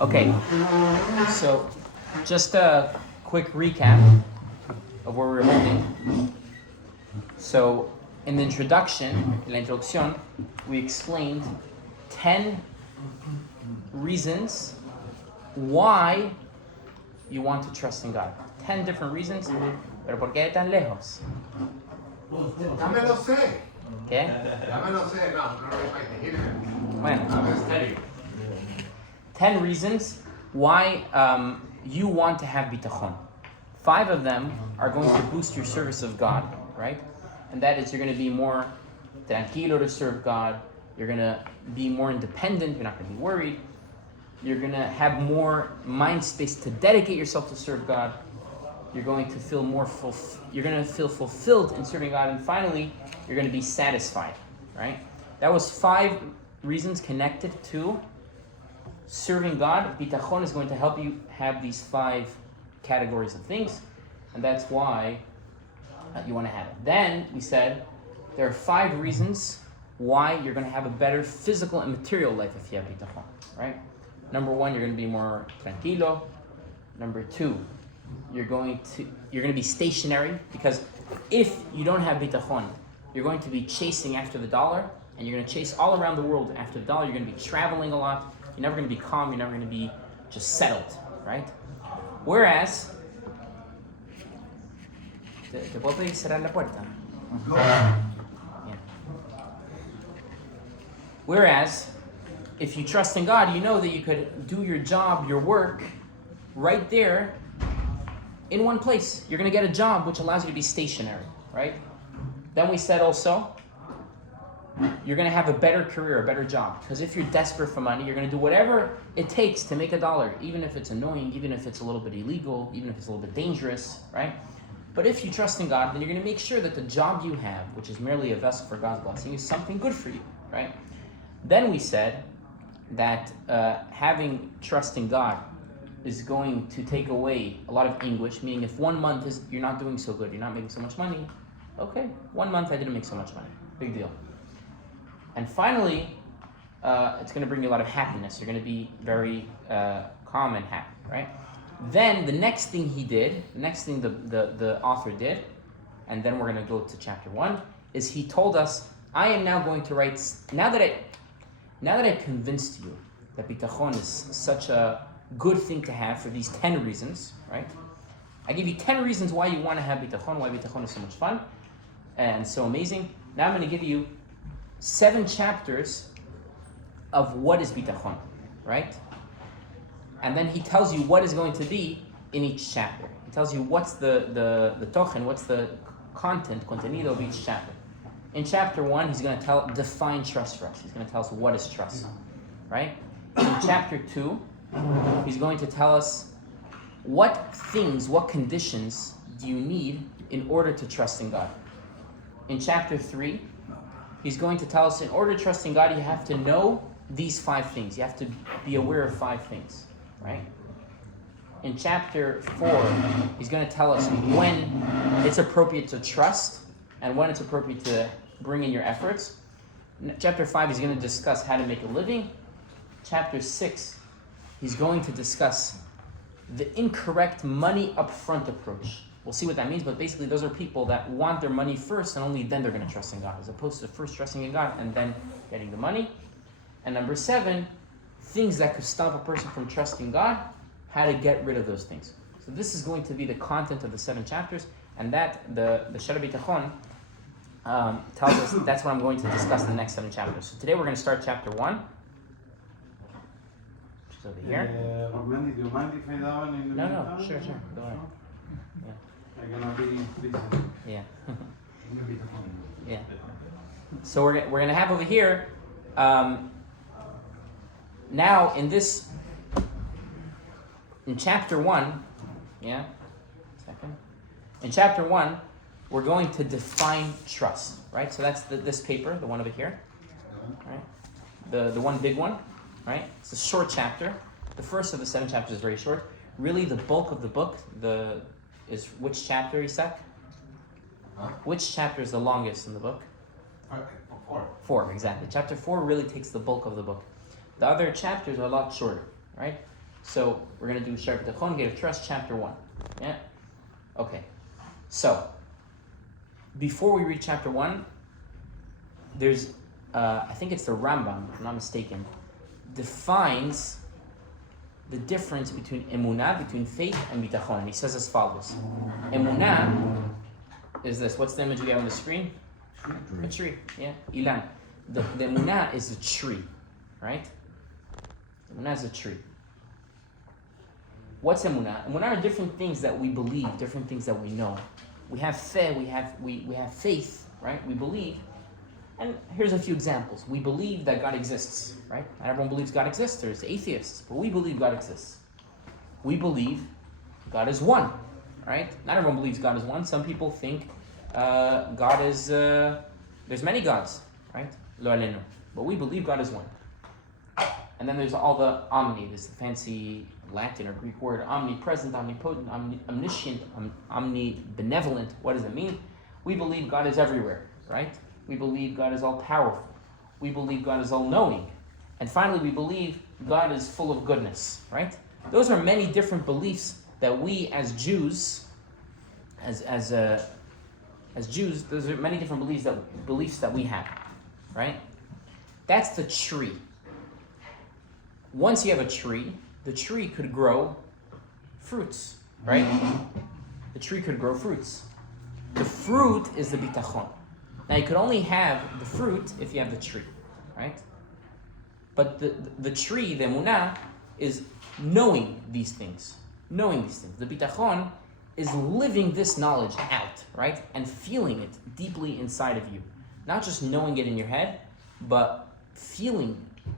Okay, so just a quick recap of where we're holding. So in the introduction, in la introducción, we explained 10 reasons why you want to trust in God. 10 different reasons, pero ¿por qué tan lejos? Ya me lo sé. ¿Qué? Ya me lo sé. No, no lo imagino. Bueno, I'm steady. 10 reasons why you want to have bitachon. 5 of them are going to boost your service of God, right? And that is, you're going to be more tranquilo to serve God. You're going to be more independent. You're not going to be worried. You're going to have more mind space to dedicate yourself to serve God. You're going to feel you're going to feel fulfilled in serving God. And finally, you're going to be satisfied, right? That was 5 reasons connected to serving God. Bitachon is going to help you have these 5 categories of things, and that's why you want to have it. Then we said there are 5 reasons why you're going to have a better physical and material life if you have bitachon, right? Number 1, you're going to be more tranquilo. Number 2, you're going to be stationary, because if you don't have bitachon, you're going to be chasing after the dollar, and you're going to chase all around the world after the dollar. You're going to be traveling a lot. You're never going to be calm. You're never going to be just settled, right? Whereas, ¿te puedo pedir cerrar la puerta? Yeah. Whereas, if you trust in God, you know that you could do your job, your work, right there in one place. You're going to get a job which allows you to be stationary, right? Then we said also, you're going to have a better career, a better job. Because if you're desperate for money, you're going to do whatever it takes to make a dollar, even if it's annoying, even if it's a little bit illegal, even if it's a little bit dangerous, right? But if you trust in God, then you're going to make sure that the job you have, which is merely a vessel for God's blessing, is something good for you, right? Then we said that having trust in God is going to take away a lot of anguish, meaning if 1 month you're not doing so good, you're not making so much money, okay, 1 month I didn't make so much money, big deal. And finally, it's going to bring you a lot of happiness. You're going to be very calm and happy, right? Then the next thing the author did, and then we're going to go to chapter 1, is he told us, I am now going to write, now that I convinced you that bitachon is such a good thing to have for these 10 reasons, right? I give you 10 reasons why you want to have bitachon, why bitachon is so much fun and so amazing. Now I'm going to give you 7 chapters of what is bitachon, right? And then he tells you what is going to be in each chapter. He tells you what's the tochen, what's the contenido of each chapter. In chapter 1, he's going to define trust for us. He's going to tell us what is trust, right? In chapter 2, he's going to tell us what conditions do you need in order to trust in God. In chapter 3, he's going to tell us in order to trust in God, you have to know these 5 things. You have to be aware of 5 things, right? In chapter 4, he's going to tell us when it's appropriate to trust and when it's appropriate to bring in your efforts. In chapter 5, he's going to discuss how to make a living. Chapter 6, he's going to discuss the incorrect money upfront approach. We'll see what that means, but basically those are people that want their money first and only then they're going to trust in God, as opposed to first trusting in God and then getting the money. And number 7, things that could stop a person from trusting God, how to get rid of those things. So this is going to be the content of the 7 chapters, and that, the Shara Bitachon, tells us that's what I'm going to discuss in the next 7 chapters. So today we're going to start chapter 1, which is over here. Randy, do you mind if I dive in the No, sure, go ahead. Yeah. I'm gonna be listening. Yeah. Yeah. So we're gonna have over here, now in chapter 1, yeah, second. In chapter 1, we're going to define trust, right? So that's this paper, the one over here, right? The one big one, right? It's a short chapter. The first of the 7 chapters is very short. Really, the bulk of the book, is which chapter, Isaac? Huh? Which chapter is the longest in the book? 4. 4, exactly. Chapter 4 really takes the bulk of the book. The other chapters are a lot shorter. right? So we're going to do Shar B'tachon, Gate of Trust, chapter 1. Yeah? Okay. So, before we read chapter 1, there's, I think it's the Rambam, if I'm not mistaken, defines the difference between emunah, between faith, and bitachon. And he says as follows. Emunah is this. What's the image we have on the screen? A tree. Yeah. Ilan. The emunah is a tree, right? Emunah is a tree. What's emunah? Emunah are different things that we believe, different things that we know. We have faith, we have faith, right? We believe. And here's a few examples. We believe that God exists, right? Not everyone believes God exists. There's atheists, but we believe God exists. We believe God is one, right? Not everyone believes God is one. Some people think God is, there's many gods, right? Lo alenu. But we believe God is one. And then there's all the omni, this fancy Latin or Greek word, omnipresent, omnipotent, omniscient, omnibenevolent. What does it mean? We believe God is everywhere, right? We believe God is all powerful. We believe God is all knowing. And finally, we believe God is full of goodness, right? Those are many different beliefs that we as Jews, as Jews, those are many different beliefs that we have, right? That's the tree. Once you have a tree, the tree could grow fruits, right? The tree could grow fruits. The fruit is the bitachon. Now you could only have the fruit if you have the tree, right? But the tree, the emunah, is knowing these things. Knowing these things. The bitachon is living this knowledge out, right? And feeling it deeply inside of you. Not just knowing it in your head, but feeling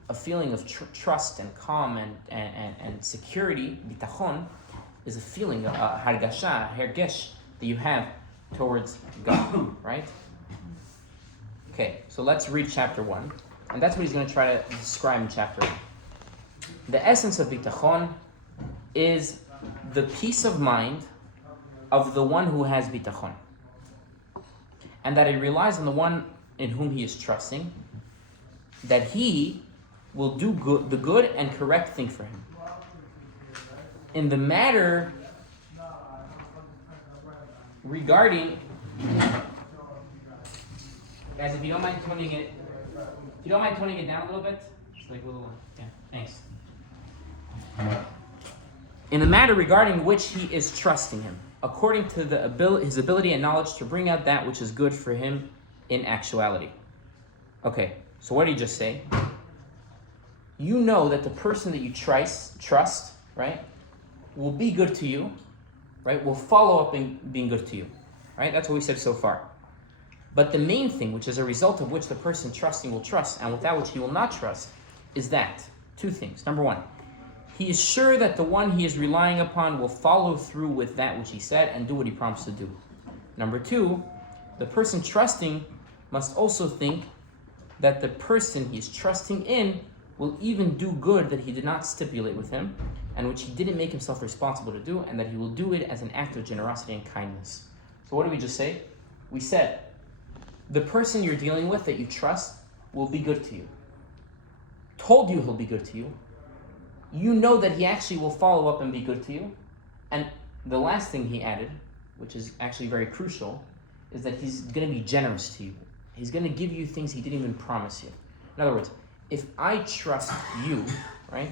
a feeling of trust and calm and security. Bitachon is a feeling, a hargasha, hergesh, that you have towards God, right? Okay, so let's read chapter 1. And that's what he's going to try to describe in chapter 1. The essence of bitachon is the peace of mind of the one who has bitachon. And that he relies on the one in whom he is trusting, that he will do the good and correct thing for him. In the matter regarding... Guys, if you don't mind toning it down a little bit, just like a little, yeah, thanks. In the matter regarding which he is trusting him, according to his ability and knowledge to bring out that which is good for him in actuality. Okay, so what did he just say? You know that the person that you trust, right, will be good to you, right, will follow up in being good to you, right? That's what we said so far. But the main thing, which is a result of which the person trusting will trust, and without which he will not trust, is that. Two things. Number one, he is sure that the one he is relying upon will follow through with that which he said and do what he promised to do. Number two, the person trusting must also think that the person he is trusting in will even do good that he did not stipulate with him, and which he didn't make himself responsible to do, and that he will do it as an act of generosity and kindness. So what did we just say? We said, the person you're dealing with that you trust will be good to you. Told you he'll be good to you. You know that he actually will follow up and be good to you. And the last thing he added, which is actually very crucial, is that he's going to be generous to you. He's going to give you things he didn't even promise you. In other words, if I trust you, right,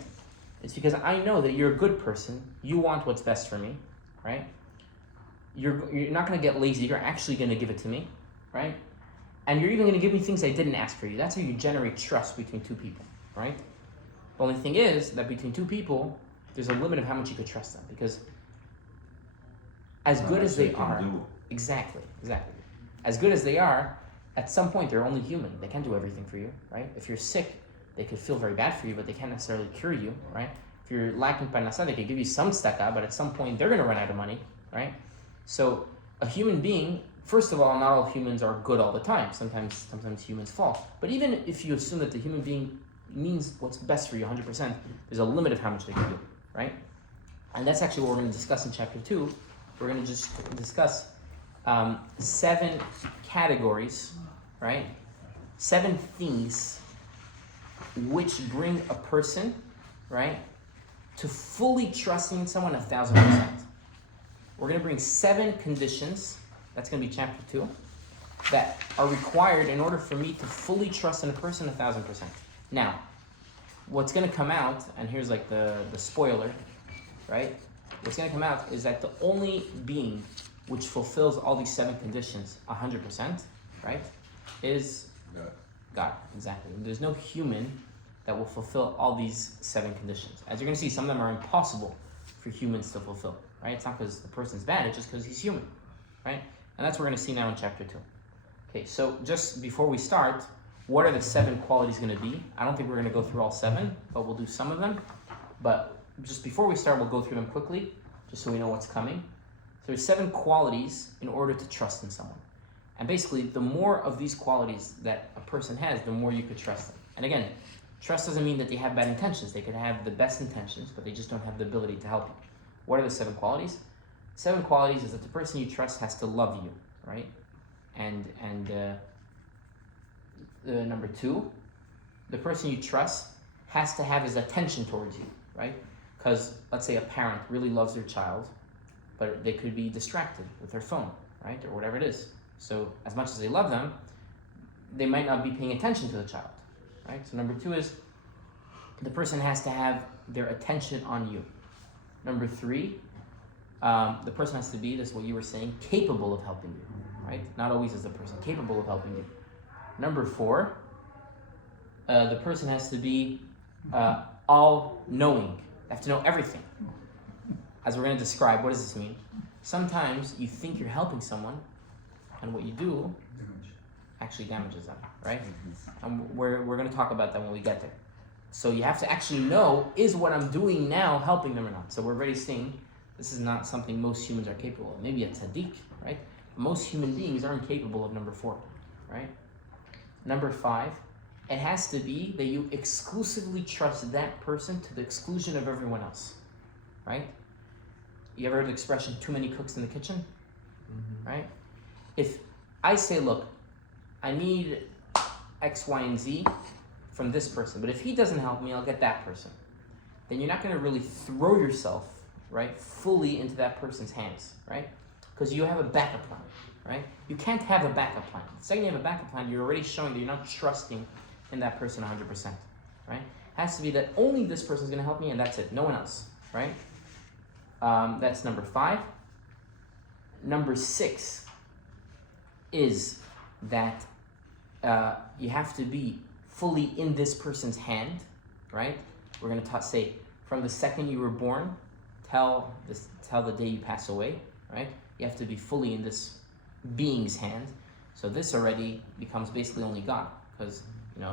it's because I know that you're a good person. You want what's best for me, right? You're not going to get lazy. You're actually going to give it to me, right? And you're even going to give me things I didn't ask for you. That's how you generate trust between two people, right? The only thing is that between two people, there's a limit of how much you could trust them, because as good as they are, exactly. As good as they are, at some point they're only human. They can't do everything for you, right? If you're sick, they could feel very bad for you, but they can't necessarily cure you, right? If you're lacking parnasa, they could give you some tzedakah, but at some point they're going to run out of money, right? So a human being, first of all, not all humans are good all the time. Sometimes humans fall. But even if you assume that the human being means what's best for you 100%, there's a limit of how much they can do, right? And that's actually what we're going to discuss in chapter 2. We're going to just discuss 7 categories, right? 7 things which bring a person, right, to fully trusting someone 1,000%. We're going to bring 7 conditions, that's going to be chapter 2, that are required in order for me to fully trust in a person 1,000%. Now, what's going to come out, and here's like the spoiler, right? What's going to come out is that the only being which fulfills all these 7 conditions 100%, right, is God, exactly. There's no human that will fulfill all these 7 conditions. As you're going to see, some of them are impossible for humans to fulfill, right? It's not because the person's bad, it's just because he's human, right? And that's what we're going to see now in chapter 2. Okay, so just before we start, what are the 7 qualities going to be? I don't think we're going to go through all 7, but we'll do some of them. But just before we start, we'll go through them quickly, just so we know what's coming. So there's 7 qualities in order to trust in someone. And basically, the more of these qualities that a person has, the more you could trust them. And again, trust doesn't mean that they have bad intentions. They could have the best intentions, but they just don't have the ability to help you. What are the 7 qualities? 7 qualities is that the person you trust has to love you, right? And number 2, the person you trust has to have his attention towards you, right? Because let's say a parent really loves their child, but they could be distracted with their phone, right? Or whatever it is. So as much as they love them, they might not be paying attention to the child, right? So number 2 is the person has to have their attention on you. Number 3, the person has to be, this is what you were saying, capable of helping you, right? Not always is the person capable of helping you. Number 4, the person has to be all-knowing. They have to know everything. As we're going to describe, what does this mean? Sometimes you think you're helping someone, and what you do actually damages them, right? And we're going to talk about that when we get there. So you have to actually know, is what I'm doing now helping them or not? So we're already seeing this is not something most humans are capable of. Maybe a tzaddik, right? Most human beings aren't capable of number 4, right? Number 5, it has to be that you exclusively trust that person to the exclusion of everyone else, right? You ever heard the expression, too many cooks in the kitchen? Mm-hmm. Right? If I say, look, I need X, Y, and Z from this person, but if he doesn't help me, I'll get that person. Then you're not going to really throw yourself, right, fully into that person's hands, right? Because you have a backup plan, right? You can't have a backup plan. The second you have a backup plan, you're already showing that you're not trusting in that person 100%, right? It has to be that only this person's going to help me, and that's it, no one else, right? That's number 5. Number 6 is that you have to be fully in this person's hand, right? We're going to say from the second you were born till the day you pass away, right? You have to be fully in this being's hand. So this already becomes basically only God, because it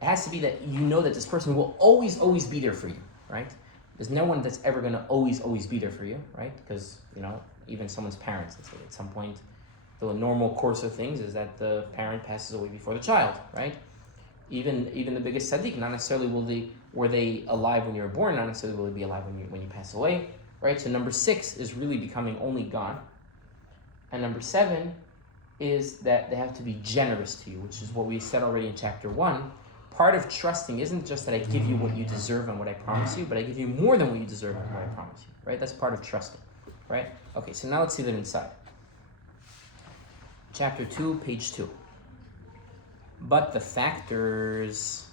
has to be that you know that this person will always be there for you, right? There's no one that's ever going to always be there for you, right? Because even someone's parents, let's say, at some point, the normal course of things is that the parent passes away before the child, right? Even the biggest tzaddik, not necessarily were they alive when you were born, not necessarily will they be alive when you pass away, right? So number 6 is really becoming only God. And number 7 is that they have to be generous to you, which is what we said already in chapter 1. Part of trusting isn't just that I give you what you deserve and what I promise you, but I give you more than what you deserve and what I promise you, right? That's part of trusting, right? Okay, so now let's see that inside. Chapter 2, page 2. But the factors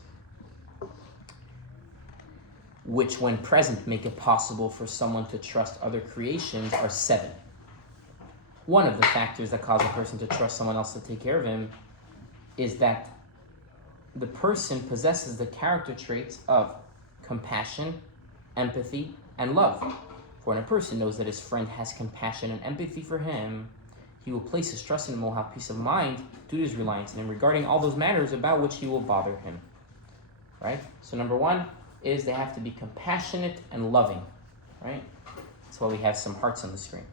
which, when present, make it possible for someone to trust other creations are 7. One of the factors that cause a person to trust someone else to take care of him is that the person possesses the character traits of compassion, empathy, and love. For when a person knows that his friend has compassion and empathy for him, he will place his trust in him and will have peace of mind due to his reliance in him regarding all those matters about which he will bother him. Right? So number 1 is they have to be compassionate and loving. Right? That's why we have some hearts on the screen.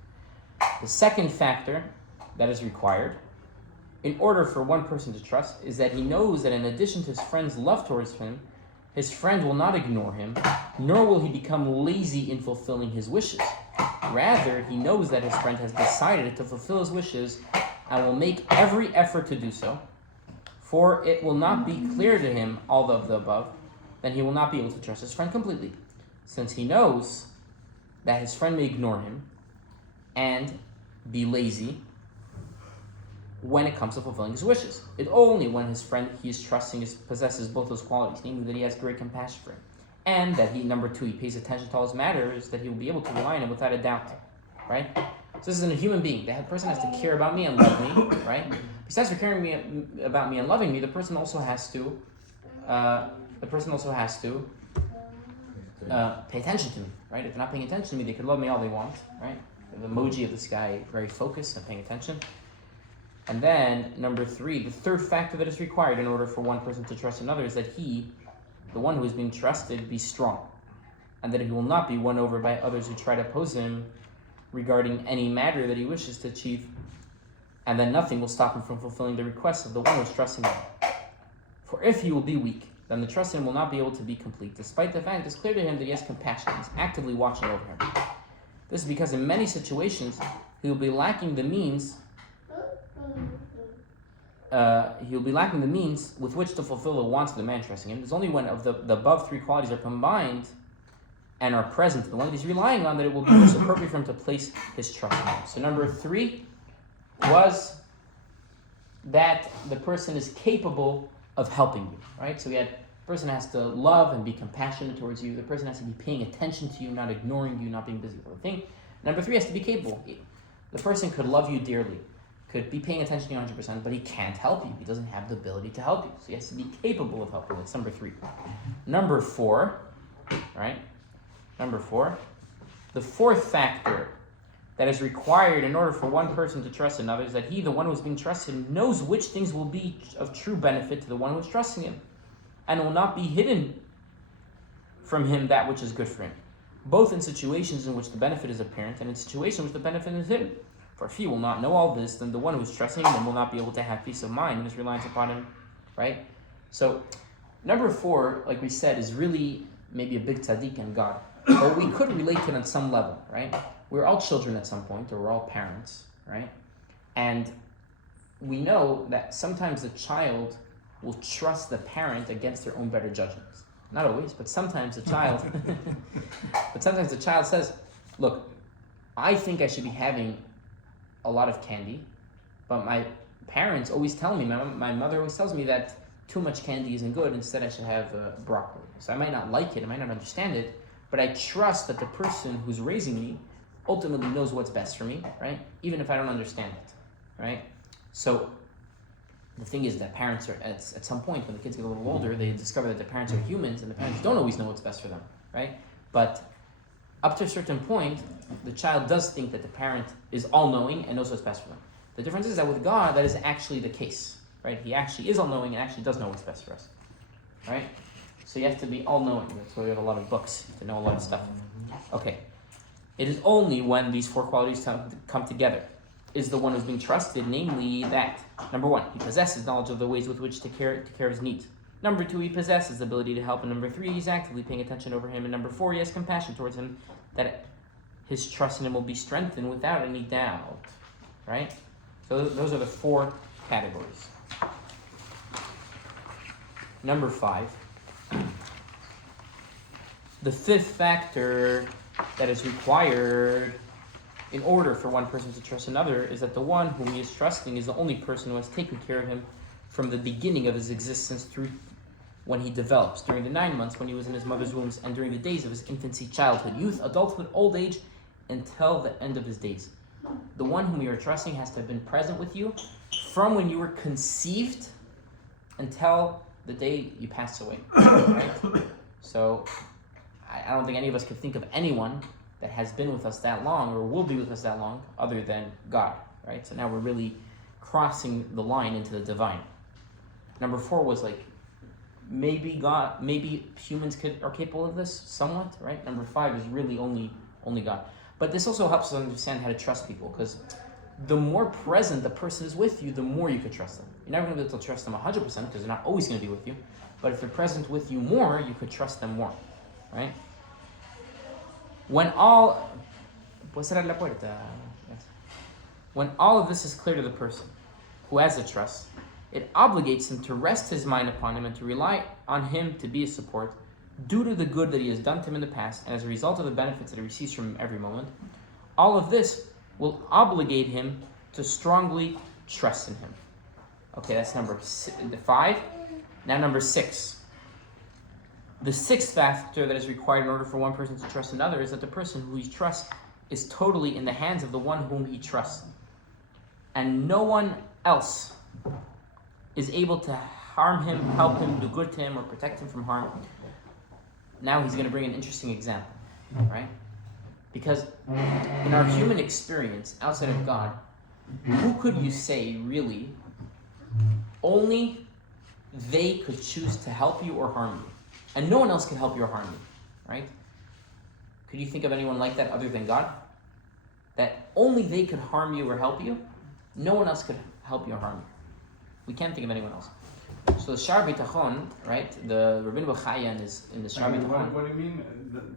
The second factor that is required in order for one person to trust is that he knows that in addition to his friend's love towards him, his friend will not ignore him, nor will he become lazy in fulfilling his wishes. Rather, he knows that his friend has decided to fulfill his wishes and will make every effort to do so. For it will not be clear to him all of the above, then he will not be able to trust his friend completely. since he knows that his friend may ignore him and be lazy when it comes to fulfilling his wishes. It only when his friend he is trusting possesses both those qualities, namely that he has great compassion for him, and that he, number two, he pays attention to all his matters, that he will be able to rely on him without a doubt, right? So this is a human being. That person has to care about me and love me, right? Besides for caring about me and loving me, the person also has to pay attention to me, right? If they're not paying attention to me, they could love me all they want, right? The emoji of this guy, very focused and paying attention. And then, number three, the third factor that is required in order for one person to trust another is that he, the one who is being trusted, be strong, and that he will not be won over by others who try to oppose him regarding any matter that he wishes to achieve, and then nothing will stop him from fulfilling the requests of the one who is trusting him. For if he will be weak, then the trust in him will not be able to be complete, despite the fact it is clear to him that he has compassion and is actively watching over him. This is because in many situations he will be lacking the means with which to fulfill the wants of the man trusting him. It's only when of the above three qualities are combined and are present, the one that he's relying on, that it will be most appropriate for him to place his trust in him. So number three was that the person is capable of helping you, right? So we had, the person has to love and be compassionate towards you. The person has to be paying attention to you, not ignoring you, not being busy with other thing. Number three has to be capable. The person could love you dearly, could be paying attention to you 100%, but he can't help you. He doesn't have the ability to help you. So he has to be capable of helping. That's number three. Number four, right? Number four, the fourth factor that is required in order for one person to trust another is that he, the one who is being trusted, knows which things will be of true benefit to the one who is trusting him, and will not be hidden from him that which is good for him, both in situations in which the benefit is apparent and in situations in which the benefit is hidden. For if he will not know all this, then the one who is trusting him will not be able to have peace of mind in his reliance upon him, right? So, number four, like we said, is really maybe a big tzaddik in God. But we could relate to it on some level, right? We're all children at some point, or we're all parents, right? And we know that sometimes the child will trust the parent against their own better judgments. Not always, but sometimes the child says, look, I think I should be having a lot of candy, but my parents always tell me, my mother always tells me that too much candy isn't good, instead I should have broccoli. So I might not like it, I might not understand it, but I trust that the person who's raising me ultimately knows what's best for me, right? Even if I don't understand it, right? So the thing is that parents are, at some point when the kids get a little older, they discover that the parents are humans and the parents don't always know what's best for them, right? But up to a certain point, the child does think that the parent is all-knowing and knows what's best for them. The difference is that with God, that is actually the case, right? He actually is all-knowing and actually does know what's best for us, right? So you have to be all-knowing. That's why we have a lot of books to know a lot of stuff. Okay. It is only when these four qualities come together is the one who's being trusted, namely that, number one, he possesses knowledge of the ways with which to care of his needs. Number two, he possesses the ability to help. And number three, he's actively paying attention over him. And number four, he has compassion towards him, that his trust in him will be strengthened without any doubt. Right? So those are the four categories. Number five. The fifth factor that is required in order for one person to trust another is that the one whom he is trusting is the only person who has taken care of him from the beginning of his existence through when he develops, during the 9 months when he was in his mother's womb, and during the days of his infancy, childhood, youth, adulthood, old age, until the end of his days. The one whom you are trusting has to have been present with you from when you were conceived until the day you pass away. Right? So I don't think any of us could think of anyone that has been with us that long or will be with us that long other than God, right? So now we're really crossing the line into the divine. Number four was like, maybe humans are capable of this somewhat, right? Number five is really only God. But this also helps us understand how to trust people, because the more present the person is with you, the more you could trust them. You're never going to be able to trust them 100% because they're not always going to be with you. But if they're present with you more, you could trust them more, right? When all of this is clear to the person who has the trust, it obligates him to rest his mind upon him and to rely on him to be his support, due to the good that he has done to him in the past, and as a result of the benefits that he receives from him every moment, all of this will obligate him to strongly trust in him. Okay, that's number 5. Now number 6. The 6th factor that is required in order for one person to trust another is that the person who he trusts is totally in the hands of the one whom he trusts. And no one else is able to harm him, help him, do good to him, or protect him from harm. Now he's going to bring an interesting example, right? Because in our human experience, outside of God, who could you say really only they could choose to help you or harm you? And no one else can help you or harm you, right? Could you think of anyone like that other than God? That only they could harm you or help you? No one else could help you or harm you. We can't think of anyone else. So the Shar Bitachon, right? The Rabbeinu Bechaya in the Shar Bitachon. What do you mean?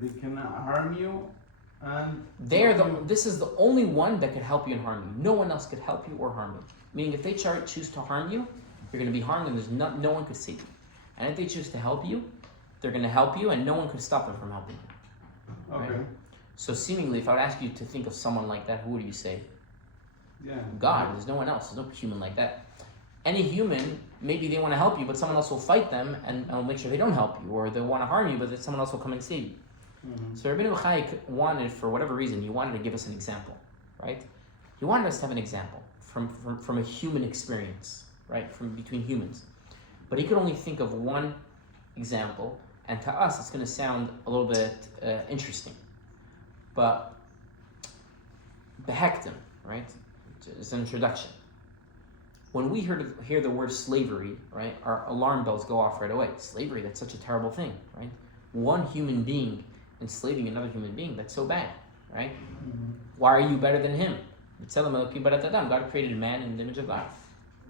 They cannot harm you, and This is the only one that could help you and harm you. No one else could help you or harm you. Meaning, if they choose to harm you, you're going to be harmed, and there's no one could save you. And if they choose to help you, they're going to help you, and no one could stop them from helping you. okay, Right? So seemingly, if I would ask you to think of someone like that, who would you say? yeah, God. There's no one else. There's no human like that. Any human, maybe they want to help you, but someone else will fight them and will make sure they don't help you, or they want to harm you, but then someone else will come and save you. Mm-hmm. So Rabbeinu Bechai wanted, for whatever reason, he wanted to give us an example, right? He wanted us to have an example from a human experience, right? From between humans. But he could only think of one example, and to us it's going to sound a little bit interesting. But Behektim, right? It's an introduction. When we hear the word slavery, right, our alarm bells go off right away. Slavery, that's such a terrible thing, right? One human being enslaving another human being, that's so bad, right? Mm-hmm. Why are you better than him? God created man in the image of God,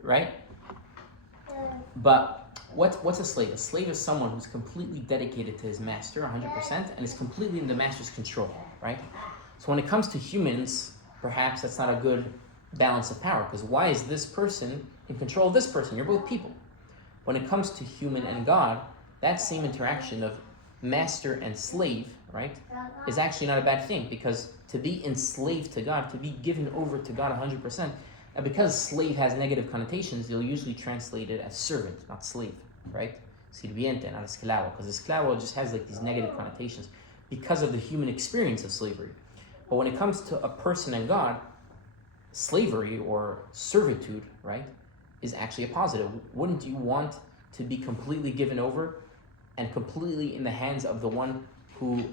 right? But what's a slave? A slave is someone who's completely dedicated to his master, 100%, and is completely in the master's control, right? So when it comes to humans, perhaps that's not a good balance of power, because why is this person in control of this person? You're both people. When it comes to human and God, that same interaction of master and slave, right, is actually not a bad thing, because to be enslaved to God, to be given over to God 100%, and because slave has negative connotations, you'll usually translate it as servant, not slave, right? Sirviente, not esclavo, because esclavo just has like these negative connotations because of the human experience of slavery. But when it comes to a person and God, slavery or servitude, right, is actually a positive. Wouldn't you want to be completely given over and completely in the hands of the one who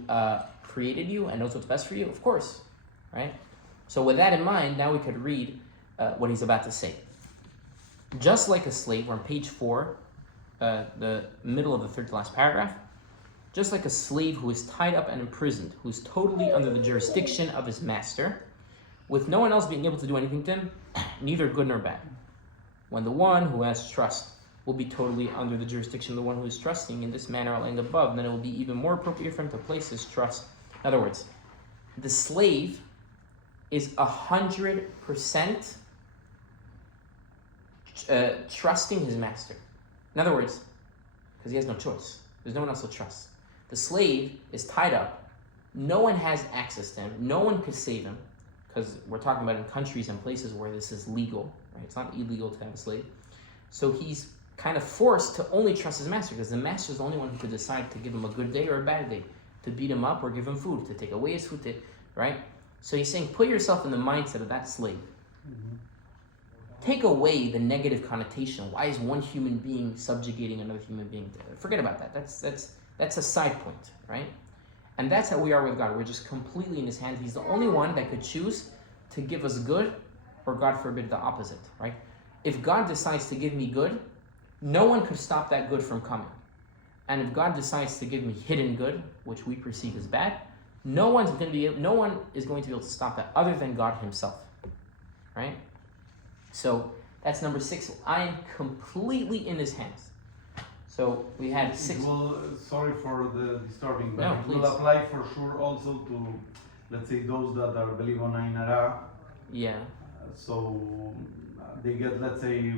created you and knows what's best for you? Of course, right? So with that in mind, now we could read what he's about to say. Just like a slave, we're on page 4, the middle of the third to last paragraph. Just like a slave who is tied up and imprisoned, who is totally under the jurisdiction of his master, with no one else being able to do anything to him, neither good nor bad. When the one who has trust will be totally under the jurisdiction of the one who is trusting in this manner outlined above, then it will be even more appropriate for him to place his trust. In other words, the slave is 100% trusting his master. In other words, because he has no choice. There's no one else to trust. The slave is tied up. No one has access to him. No one could save him, because we're talking about in countries and places where this is legal, right? It's not illegal to have a slave. So he's kind of forced to only trust his master, because the master is the only one who could decide to give him a good day or a bad day, to beat him up or give him food, to take away his food, right? So he's saying, put yourself in the mindset of that slave. Mm-hmm. Take away the negative connotation. Why is one human being subjugating another human being? Forget about that. That's a side point, right? And that's how we are with God. We're just completely in his hands. He's the only one that could choose to give us good, or God forbid, the opposite, right? If God decides to give me good, no one could stop that good from coming. And if God decides to give me hidden good, which we perceive as bad, no one is going to be able to stop that other than God himself, right? So that's number 6. I am completely in his hands. So we had 6. Sorry for the disturbing, but No, it please. will apply for sure also to, let's say, those that are believe on Ain Hara. Yeah. So they get, let's say,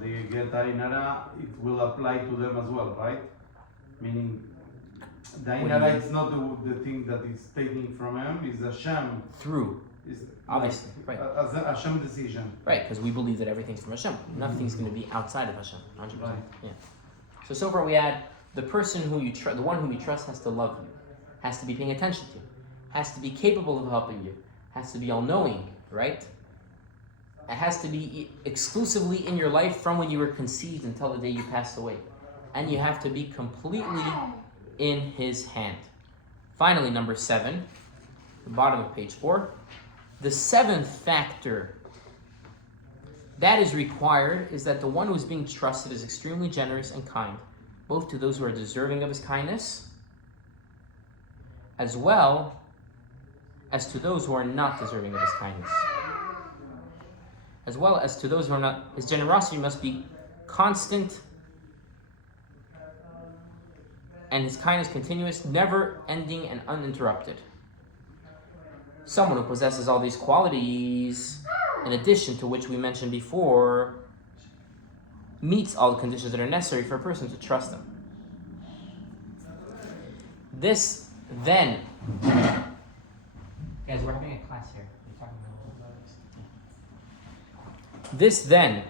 they get Ain Hara, it will apply to them as well, right? Meaning The What do you Ainara mean? is not the thing that is taking from him, is Hashem. Through. Is Obviously, right. As a Hashem decision. Right, because we believe that everything's from Hashem. Nothing's going to be outside of Hashem. 100%. Right. Yeah. So far we add the person who you trust, the one whom you trust has to love you, has to be paying attention to you, has to be capable of helping you, has to be all-knowing, right? It has to be exclusively in your life from when you were conceived until the day you passed away. And you have to be completely in his hand. Finally, number 7, the bottom of page 4. The 7th factor that is required is that the one who is being trusted is extremely generous and kind, both to those who are deserving of his kindness, as well as to those who are not deserving of his kindness. As well as to those who are not. His generosity must be constant and his kindness continuous, never ending and uninterrupted. Someone who possesses all these qualities, in addition to which we mentioned before, meets all the conditions that are necessary for a person to trust him. This then, guys, we're having a class here. This then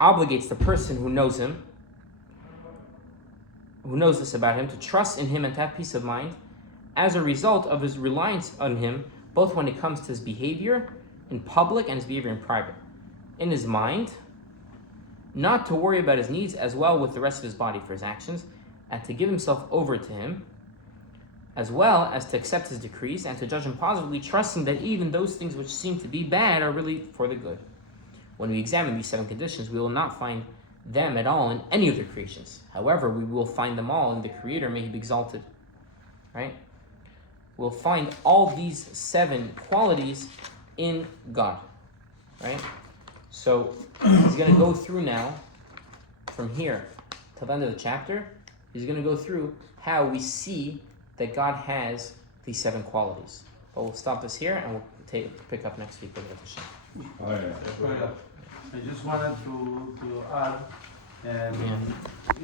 obligates the person who knows him, who knows this about him, to trust in him and to have peace of mind as a result of his reliance on him, both when it comes to his behavior in public and his behavior in private. In his mind, not to worry about his needs as well with the rest of his body for his actions, and to give himself over to him, as well as to accept his decrees and to judge him positively, trusting that even those things which seem to be bad are really for the good. When we examine these 7 conditions, we will not find them at all in any of the creations. However, we will find them all in the Creator, may He be exalted. Right? We'll find all these 7 qualities in God. Right? So, he's going to go through now, from here till the end of the chapter, he's going to go through how we see that God has these 7 qualities. But we'll stop this here and we'll pick up next week with Hashem. I just wanted to add, Yeah.